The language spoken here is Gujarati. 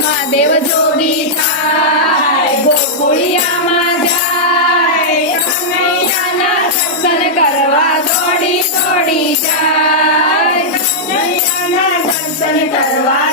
મહાદેવ જોડી થાય ગોકુળિયામાં જાય કનૈયાના દર્શન કરવા દોડી દોડી જાય કનૈયાના દર્શન કરવા